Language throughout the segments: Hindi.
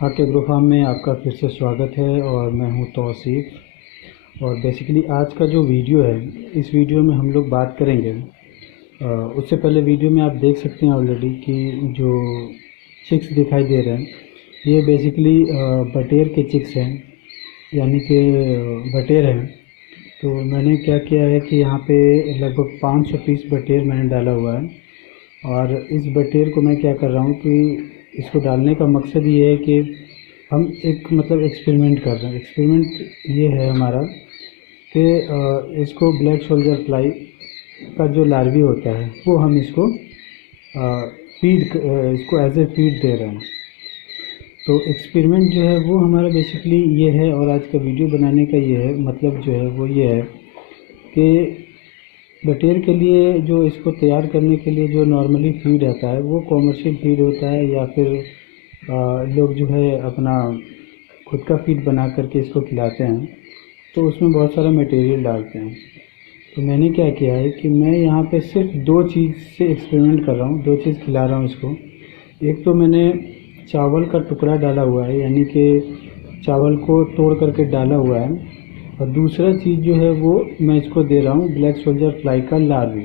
के ग्रो फार्म में आपका फिर से स्वागत है और मैं हूं तौसीफ़। और बेसिकली आज का जो वीडियो है, इस वीडियो में हम लोग बात करेंगे। उससे पहले वीडियो में आप देख सकते हैं ऑलरेडी कि जो चिक्स दिखाई दे रहे हैं ये बेसिकली बटेर के चिक्स हैं, यानी कि बटेर हैं। तो मैंने क्या किया है कि यहाँ पे लगभग 500 पीस बटेर मैंने डाला हुआ है। और इस बटेर को मैं क्या कर रहा हूँ कि इसको डालने का मकसद ये है कि हम एक एक्सपेरिमेंट कर रहे हैं। एक्सपेरिमेंट ये है हमारा कि इसको ब्लैक सोल्जर फ्लाई का जो लार्वी होता है वो हम इसको इसको एज ए फीड दे रहे हैं। तो एक्सपेरिमेंट जो है वो हमारा बेसिकली ये है, और आज का वीडियो बनाने का ये है मतलब जो है वो ये है कि बटेर के लिए जो इसको तैयार करने के लिए जो नॉर्मली फीड आता है वो कॉमर्शियल फीड होता है, या फिर लोग जो है अपना खुद का फीड बना करके इसको खिलाते हैं। तो उसमें बहुत सारा मटेरियल डालते हैं। तो मैंने क्या किया है कि मैं यहाँ पे सिर्फ दो चीज़ से एक्सपेरिमेंट कर रहा हूँ, दो चीज़ खिला रहा हूँ इसको। एक तो मैंने चावल का टुकड़ा डाला हुआ है, यानी कि चावल को तोड़ करके डाला हुआ है। और दूसरा चीज़ जो है वो मैं इसको दे रहा हूँ ब्लैक सोल्जर फ्लाई का लार्वी।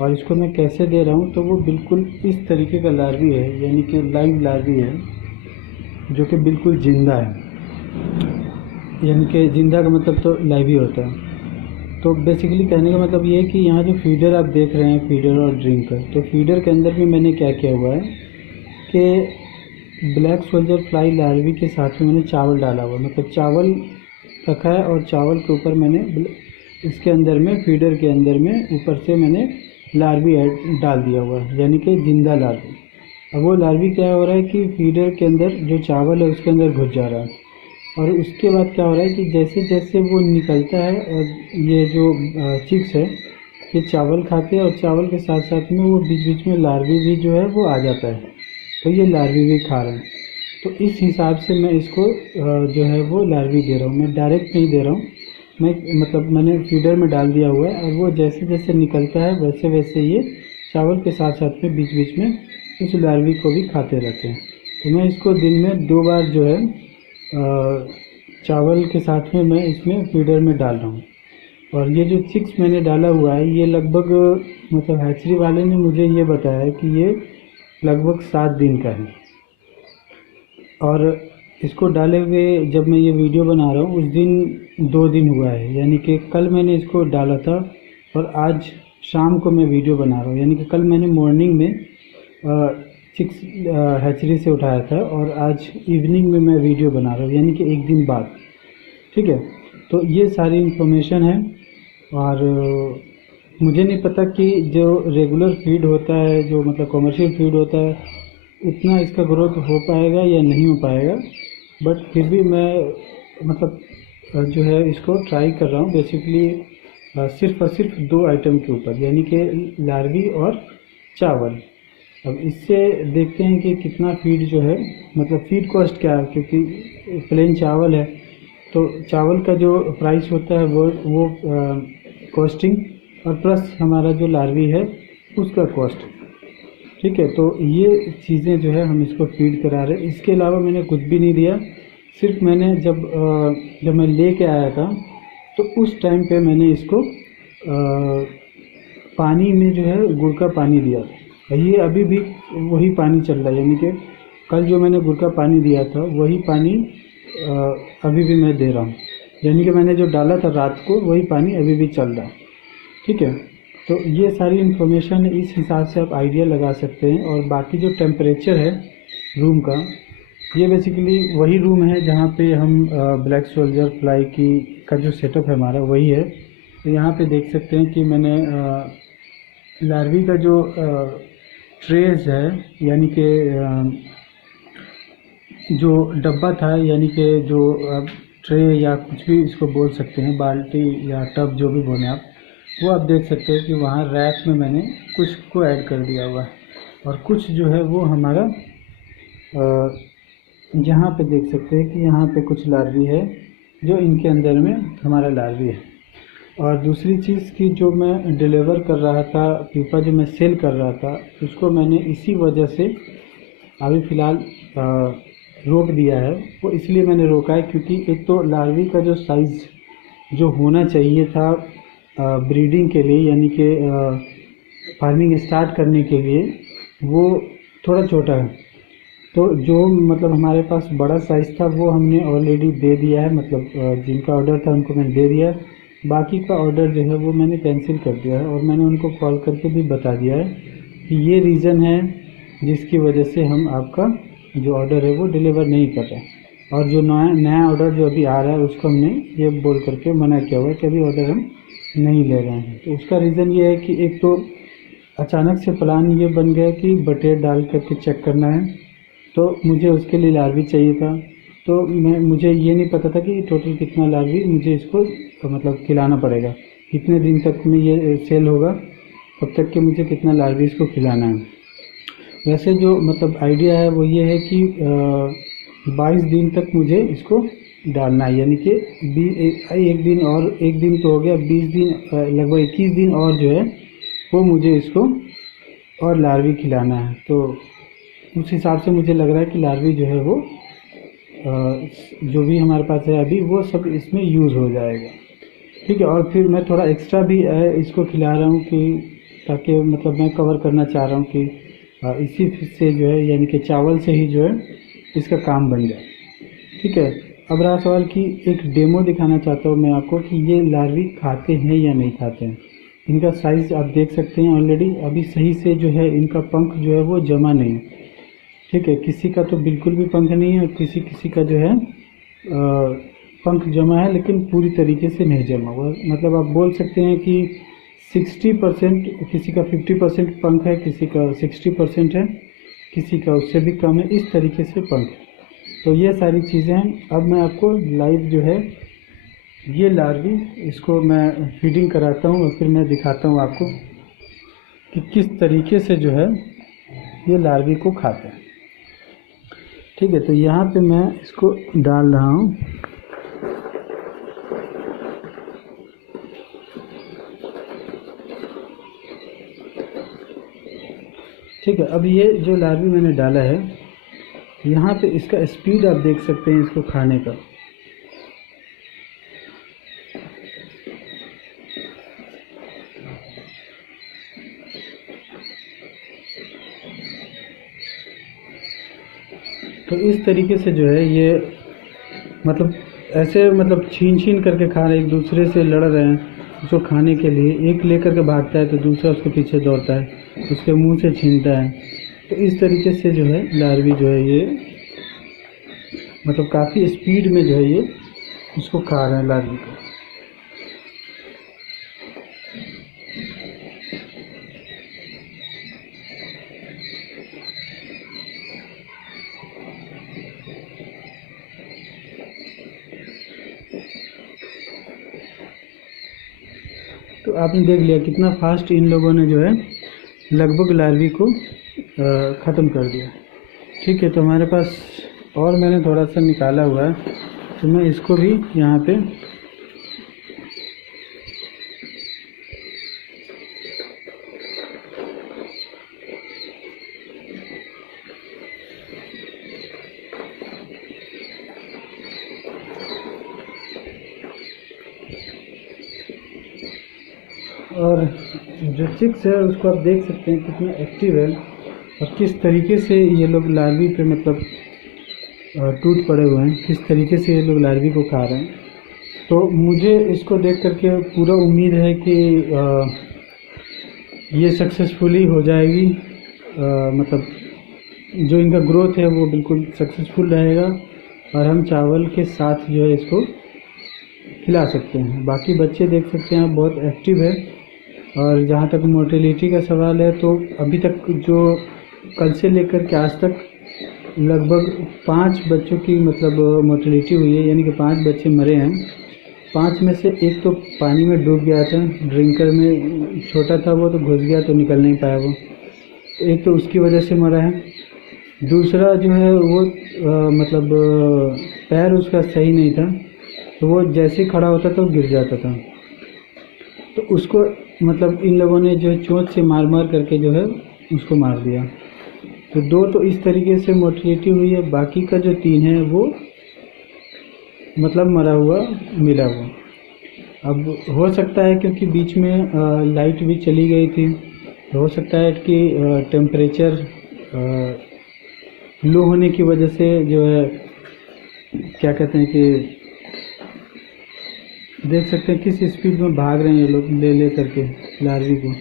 और इसको मैं कैसे दे रहा हूँ, तो वो बिल्कुल इस तरीके का लार्वी है, यानी कि लाइव लार्वी है जो कि बिल्कुल ज़िंदा है। यानी कि ज़िंदा का मतलब तो लाइव ही होता है। तो बेसिकली कहने का मतलब ये है कि यहाँ जो फीडर आप देख रहे हैं, फीडर और ड्रिंकर, तो फीडर के अंदर भी मैंने क्या किया हुआ है कि ब्लैक सोल्जर फ्लाई लार्वी के साथ में मैंने चावल डाला हुआ है। मतलब चावल रखा है और चावल के ऊपर मैंने इसके अंदर में फीडर के अंदर में ऊपर से मैंने लार्वी डाल दिया हुआ है, यानी कि ज़िंदा लार्वी। अब वो लार्वी क्या हो रहा है कि फीडर के अंदर जो चावल है उसके अंदर घुस जा रहा है। और उसके बाद क्या हो रहा है कि जैसे जैसे वो निकलता है, और ये जो चिक्स है ये चावल खाते हैं, और चावल के साथ साथ में वो बीच बीच में लार्वी भी जो है वो आ जाता है। तो ये लार्वी भी खा रहे हैं। तो इस हिसाब से मैं इसको जो है वो लार्वी दे रहा हूँ। मैं डायरेक्ट नहीं दे रहा हूँ, मैंने फीडर में डाल दिया हुआ है, और वो जैसे जैसे निकलता है वैसे वैसे ये चावल के साथ साथ में बीच बीच में उस लार्वी को भी खाते रहते हैं। तो मैं इसको दिन में 2 बार जो है चावल के साथ में मैं इसमें फीडर में डाल रहा हूँ। और ये जो चिक्स मैंने डाला हुआ है ये लगभग हैचरी वाले ने मुझे ये बताया है कि ये लगभग 7 दिन का है। और इसको डाले हुए जब मैं ये वीडियो बना रहा हूँ उस दिन 2 दिन हुआ है, यानी कि कल मैंने इसको डाला था और आज शाम को मैं वीडियो बना रहा हूँ। यानी कि कल मैंने मॉर्निंग में चिक्स हैचरी से उठाया था और आज इवनिंग में मैं वीडियो बना रहा हूँ, यानी कि 1 दिन बाद। ठीक है, तो ये सारी इन्फॉर्मेशन है। और मुझे नहीं पता कि जो रेगुलर फीड होता है, जो कमर्शियल फीड होता है, उतना इसका ग्रोथ हो पाएगा या नहीं हो पाएगा। बट फिर भी मैं जो है इसको ट्राई कर रहा हूँ बेसिकली सिर्फ और सिर्फ 2 आइटम के ऊपर, यानी कि लार्वी और चावल। अब इससे देखते हैं कि कितना फीड जो है फीड कॉस्ट क्या है, क्योंकि प्लेन चावल है तो चावल का जो प्राइस होता है वो कॉस्टिंग, और प्लस हमारा जो लार्वी है उसका कॉस्ट। ठीक है, तो ये चीज़ें जो है हम इसको फीड करा रहे हैं। इसके अलावा मैंने कुछ भी नहीं दिया। सिर्फ मैंने जब मैं लेके आया था तो उस टाइम पे मैंने इसको पानी में जो है गुड़ का पानी दिया था। ये अभी भी वही पानी चल रहा है, यानी कि कल जो मैंने गुड़ का पानी दिया था वही पानी अभी भी मैं दे रहा हूँ। यानी कि मैंने जो डाला था रात को वही पानी अभी भी चल रहा है। ठीक है, तो ये सारी इन्फॉर्मेशन इस हिसाब से आप आइडिया लगा सकते हैं। और बाकी जो टेम्परेचर है रूम का, ये बेसिकली वही रूम है जहाँ पे हम ब्लैक सोल्जर फ्लाई का जो सेटअप है हमारा वही है। तो यहाँ पे देख सकते हैं कि मैंने लार्वी का जो ट्रेस है, यानी कि जो डब्बा था, यानी कि जो ट्रे या कुछ भी इसको बोल सकते हैं, बाल्टी या टब जो भी बोलें आप, वो आप देख सकते हैं कि वहाँ रैक में मैंने कुछ को ऐड कर दिया हुआ है। और कुछ जो है वो हमारा यहाँ पे देख सकते हैं कि यहाँ पे कुछ लार्वी है जो इनके अंदर में हमारा लार्वी है। और दूसरी चीज़ की जो मैं डिलीवर कर रहा था, पीपा जो मैं सेल कर रहा था, उसको मैंने इसी वजह से अभी फ़िलहाल रोक दिया है, वो इसलिए मैंने रोका है क्योंकि एक तो लार्वी का जो साइज़ जो होना चाहिए था ब्रीडिंग के लिए, यानी कि फार्मिंग स्टार्ट करने के लिए, वो थोड़ा छोटा है। तो जो मतलब हमारे पास बड़ा साइज़ था वो हमने ऑलरेडी दे दिया है, मतलब जिनका ऑर्डर था उनको मैंने दे दिया है। बाकी का ऑर्डर जो है वो मैंने कैंसिल कर दिया है, और मैंने उनको कॉल करके भी बता दिया है कि ये रीज़न है जिसकी वजह से हम आपका जो ऑर्डर है वो डिलीवर नहीं कर रहे हैं। और जो नया ऑर्डर जो अभी आ रहा है उसको हमने ये बोल करके मना किया हुआ है कि अभी ऑर्डर हम नहीं ले रहे हैं। तो उसका रीज़न ये है कि एक तो अचानक से प्लान ये बन गया कि बटेर डाल करके चेक करना है, तो मुझे उसके लिए लार्वी चाहिए था। तो मुझे ये नहीं पता था कि टोटल कितना लार्वी मुझे इसको मतलब खिलाना पड़ेगा, कितने दिन तक में ये सेल होगा, तब तक के मुझे कितना लार्वी इसको खिलाना है। वैसे जो मतलब आइडिया है वो ये है कि 22 दिन तक मुझे इसको डालना है, यानी कि एक दिन, और एक दिन तो हो गया, 20 दिन, लगभग 21 दिन और जो है वो मुझे इसको और लार्वी खिलाना है। तो उस हिसाब से मुझे लग रहा है कि लार्वी जो है वो जो भी हमारे पास है अभी वो सब इसमें यूज़ हो जाएगा। ठीक है, और फिर मैं थोड़ा एक्स्ट्रा भी इसको खिला रहा हूँ कि ताकि मतलब मैं कवर करना चाह रहा हूँ कि इसी से जो है, यानी कि चावल से ही जो है इसका काम बन जाए। ठीक है, अब रहा सवाल कि एक डेमो दिखाना चाहता हूँ मैं आपको कि ये लार्वी खाते हैं या नहीं खाते हैं। इनका साइज़ आप देख सकते हैं ऑलरेडी, अभी सही से जो है इनका पंख जो है वो जमा नहीं है। ठीक है, किसी का तो बिल्कुल भी पंख नहीं है, और किसी किसी का जो है पंख जमा है, लेकिन पूरी तरीके से नहीं जमा हुआ। मतलब आप बोल सकते हैं कि 60%, किसी का 50% पंख है, किसी का 60% है, किसी का उससे भी कम है, इस तरीके से पंख है। तो ये सारी चीज़ें हैं। अब मैं आपको लाइव जो है ये लार्वी, इसको मैं फीडिंग कराता हूँ और फिर मैं दिखाता हूँ आपको कि किस तरीके से जो है ये लार्वी को खाते हैं। ठीक है, तो यहाँ पे मैं इसको डाल रहा हूँ। ठीक है, अब ये जो लार्वी मैंने डाला है, यहाँ पे इसका स्पीड आप देख सकते हैं इसको खाने का। तो इस तरीके से जो है ये मतलब ऐसे मतलब छीन करके खा रहे, एक दूसरे से लड़ रहे हैं उसको खाने के लिए। एक लेकर के भागता है तो दूसरा उसके पीछे दौड़ता है, उसके मुंह से छीनता है। तो इस तरीके से जो है लार्वी जो है ये मतलब काफ़ी स्पीड में जो है ये उसको खा रहे हैं लार्वी को। तो आपने देख लिया कितना फास्ट इन लोगों ने जो है लगभग लार्वी को ख़त्म कर दिया। ठीक है, तो हमारे पास और मैंने थोड़ा सा निकाला हुआ है, तो मैं इसको भी यहाँ पे और जो चिक्स है उसको आप देख सकते हैं कितना एक्टिव है और किस तरीके से ये लोग लार्वी पे मतलब टूट पड़े हुए हैं, किस तरीके से ये लोग लार्वी को खा रहे हैं। तो मुझे इसको देख करके पूरा उम्मीद है कि ये सक्सेसफुली हो जाएगी। मतलब जो इनका ग्रोथ है वो बिल्कुल सक्सेसफुल रहेगा और हम चावल के साथ जो है इसको खिला सकते हैं। बाकी बच्चे देख सकते हैं आप बहुत एक्टिव है। और जहाँ तक मोर्टेलिटी का सवाल है, तो अभी तक जो कल से लेकर के आज तक लगभग 5 बच्चों की मतलब मोर्टेलिटी हुई है, यानी कि 5 बच्चे मरे हैं। 5 में से एक तो पानी में डूब गया था, ड्रिंकर में छोटा था वो, तो घुस गया तो निकल नहीं पाया वो, एक तो उसकी वजह से मरा है। दूसरा जो है वो मतलब पैर उसका सही नहीं था, तो वो जैसे खड़ा होता था वो गिर जाता था, तो उसको मतलब इन लोगों ने जो चोंच से मार करके जो है उसको मार दिया। तो 2 तो इस तरीके से मोटिलिटी हुई है, बाकी का जो 3 है वो मतलब मरा हुआ मिला हुआ। अब हो सकता है क्योंकि बीच में लाइट भी चली गई थी, तो हो सकता है कि टेम्परेचर लो होने की वजह से जो है क्या कहते हैं कि देख सकते हैं किस स्पीड में भाग रहे हैं ये लोग ले करके लार्वी को।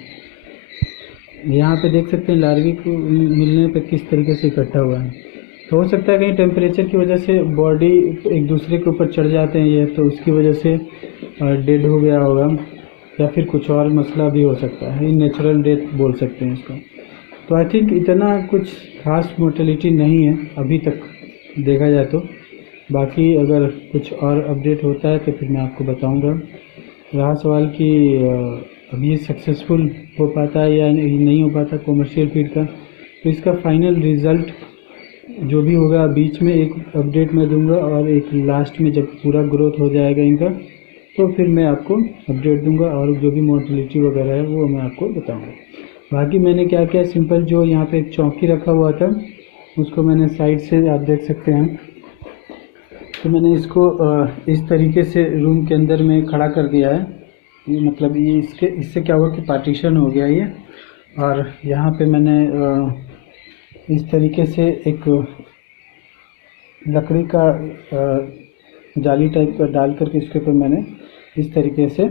यहाँ पे देख सकते हैं लार्वी को मिलने पे किस तरीके से इकट्ठा हुआ है। तो हो सकता है कहीं टेम्परेचर की वजह से बॉडी एक दूसरे के ऊपर चढ़ जाते हैं ये, तो उसकी वजह से डेड हो गया होगा, या फिर कुछ और मसला भी हो सकता है, नेचुरल डेथ बोल सकते हैं इसको। तो आई थिंक इतना कुछ खास मोर्टेलिटी नहीं है अभी तक देखा जाए तो। बाकी अगर कुछ और अपडेट होता है तो फिर मैं आपको बताऊंगा। रहा सवाल कि अब ये सक्सेसफुल हो पाता है या नहीं हो पाता कॉमर्शियल फीड का, तो इसका फाइनल रिज़ल्ट जो भी होगा बीच में एक अपडेट मैं दूंगा, और एक लास्ट में जब पूरा ग्रोथ हो जाएगा इनका तो फिर मैं आपको अपडेट दूंगा, और जो भी मोर्टेलिटी वगैरह है वो मैं आपको बताऊंगा। बाकी मैंने क्या किया, सिंपल जो यहाँ पे एक चौकी रखा हुआ था उसको मैंने साइड से आप देख सकते हैं, तो मैंने इसको इस तरीके से रूम के अंदर में खड़ा कर दिया है। ये मतलब ये इससे क्या हुआ कि पार्टीशन हो गया ये। और यहाँ पे मैंने इस तरीके से एक लकड़ी का जाली टाइप का डाल करके इसके ऊपर मैंने इस तरीके से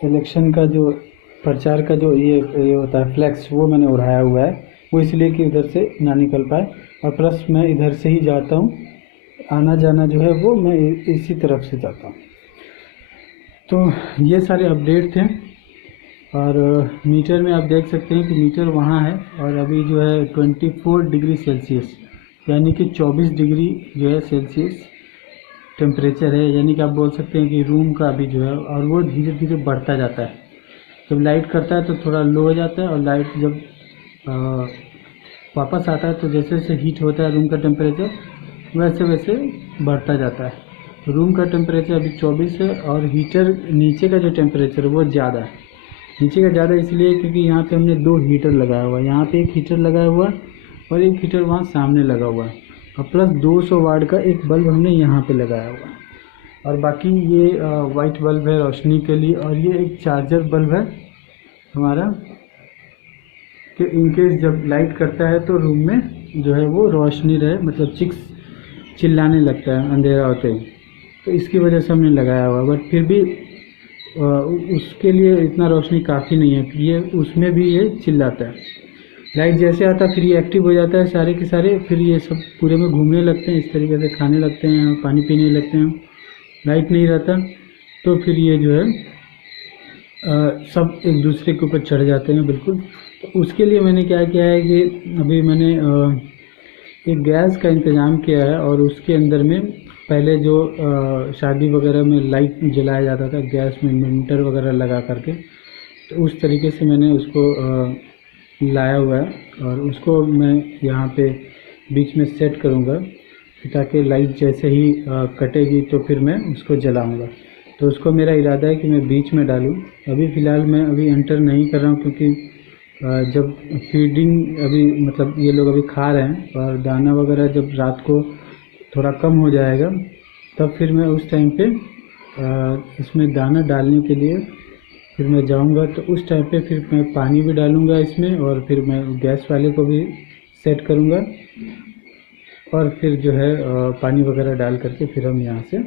इलेक्शन का जो प्रचार का जो ये होता है फ्लैक्स, वो मैंने उड़ाया हुआ है, वो इसलिए कि उधर से ना निकल पाए। और प्लस मैं इधर से ही जाता हूँ, आना जाना जो है वो मैं इसी तरफ से जाता हूँ। तो ये सारे अपडेट थे। और मीटर में आप देख सकते हैं कि मीटर वहाँ है, और अभी जो है 24 डिग्री सेल्सियस यानी कि 24 डिग्री जो है सेल्सियस टेम्परेचर है। यानी कि आप बोल सकते हैं कि रूम का अभी जो है, और वो धीरे धीरे बढ़ता जाता है। जब लाइट करता है तो थोड़ा लो हो जाता है, और लाइट जब वापस आता है तो जैसे जैसे हीट होता है रूम का टेम्परेचर वैसे वैसे बढ़ता जाता है। रूम का टेम्परेचर अभी 24 है, और हीटर नीचे का जो टेम्परेचर वो ज़्यादा है। नीचे का ज़्यादा इसलिए क्योंकि यहाँ पे हमने 2 हीटर लगाया हुआ है, यहाँ पे एक हीटर लगाया हुआ है और एक हीटर वहाँ सामने लगा हुआ है, और प्लस 200 वाट का एक बल्ब हमने यहाँ पे लगाया हुआ है। और बाकी ये वाइट बल्ब है रोशनी के लिए, और ये एक चार्जर बल्ब है हमारा कि इनकेस जब लाइट करता है तो रूम में जो है वो रोशनी रहे, मतलब चिल्लाने लगता है अंधेरा होते ही, तो इसकी वजह से हमने लगाया हुआ। बट फिर भी उसके लिए इतना रोशनी काफ़ी नहीं है, ये उसमें भी ये चिल्लाता है। लाइट जैसे आता है फिर ये एक्टिव हो जाता है सारे के सारे, फिर ये सब पूरे में घूमने लगते हैं, इस तरीके से खाने लगते हैं, पानी पीने लगते हैं। लाइट नहीं रहता तो फिर ये जो है सब एक दूसरे के ऊपर चढ़ जाते हैं बिल्कुल। तो उसके लिए मैंने क्या किया है कि अभी मैंने एक गैस का इंतज़ाम किया है, और उसके अंदर में पहले जो शादी वगैरह में लाइट जलाया जाता था गैस में मिंटर वगैरह लगा करके, तो उस तरीके से मैंने उसको लाया हुआ है, और उसको मैं यहाँ पे बीच में सेट करूँगा ताकि लाइट जैसे ही कटेगी तो फिर मैं उसको जलाऊँगा। तो उसको मेरा इरादा है कि मैं बीच में डालूँ। अभी फ़िलहाल मैं अभी एंटर नहीं कर रहा हूँ, क्योंकि जब फीडिंग अभी मतलब ये लोग अभी खा रहे हैं, और दाना वगैरह जब रात को थोड़ा कम हो जाएगा तब फिर मैं उस टाइम पे इसमें दाना डालने के लिए फिर मैं जाऊंगा। तो उस टाइम पे फिर मैं पानी भी डालूंगा इसमें, और फिर मैं गैस वाले को भी सेट करूंगा, और फिर जो है पानी वगैरह डाल करके फिर हम यहाँ से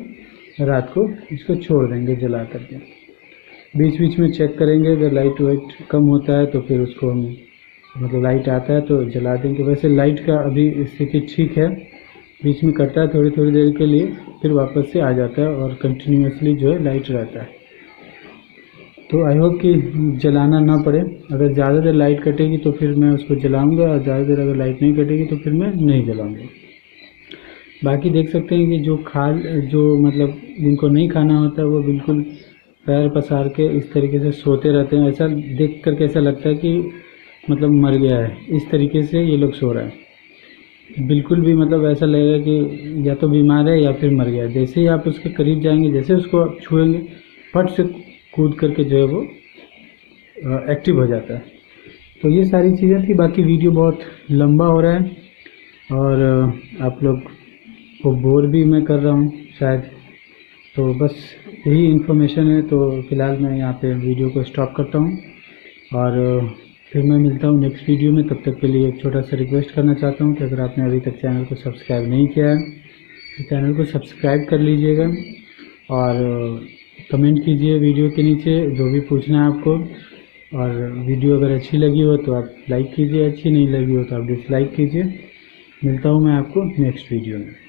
रात को इसको छोड़ देंगे जला करके। बीच बीच में चेक करेंगे, अगर लाइट वाइट कम होता है तो फिर उसको हम मतलब लाइट आता है तो जला देंगे। वैसे लाइट का अभी स्थिति ठीक है, बीच में कटता है थोड़ी थोड़ी देर के लिए, फिर वापस से आ जाता है, और कंटिन्यूसली जो है लाइट रहता है। तो आई होप कि जलाना ना पड़े। अगर ज़्यादा देर लाइट कटेगी तो फिर मैं उसको जलाऊंगा, और ज़्यादा देर अगर लाइट नहीं कटेगी तो फिर मैं नहीं जलाऊंगा। बाकी देख सकते हैं कि जो मतलब जिनको नहीं खाना होता है वो बिल्कुल पैर पसार के इस तरीके से सोते रहते हैं। ऐसा देख करके ऐसा लगता है कि मतलब मर गया है, इस तरीके से ये लोग सो रहा है। बिल्कुल भी मतलब ऐसा लगेगा कि या तो बीमार है या फिर मर गया है। जैसे ही आप उसके करीब जाएंगे, जैसे उसको आप छुएंगे, फट से कूद करके जो है वो एक्टिव हो जाता है। तो ये सारी चीज़ें थी। बाकी वीडियो बहुत लंबा हो रहा है और आप लोग को बोर भी मैं कर रहा हूँ शायद, तो बस यही इन्फॉर्मेशन है। तो फ़िलहाल मैं यहाँ पे वीडियो को स्टॉप करता हूँ और फिर मैं मिलता हूँ नेक्स्ट वीडियो में। तब तक के लिए एक छोटा सा रिक्वेस्ट करना चाहता हूँ कि अगर आपने अभी तक चैनल को सब्सक्राइब नहीं किया है तो चैनल को सब्सक्राइब कर लीजिएगा और कमेंट कीजिए वीडियो के नीचे जो भी पूछना है आपको। और वीडियो अगर अच्छी लगी हो तो आप लाइक कीजिए, अच्छी नहीं लगी हो तो आप डिसलाइक कीजिए। मिलता हूँ मैं आपको नेक्स्ट वीडियो में।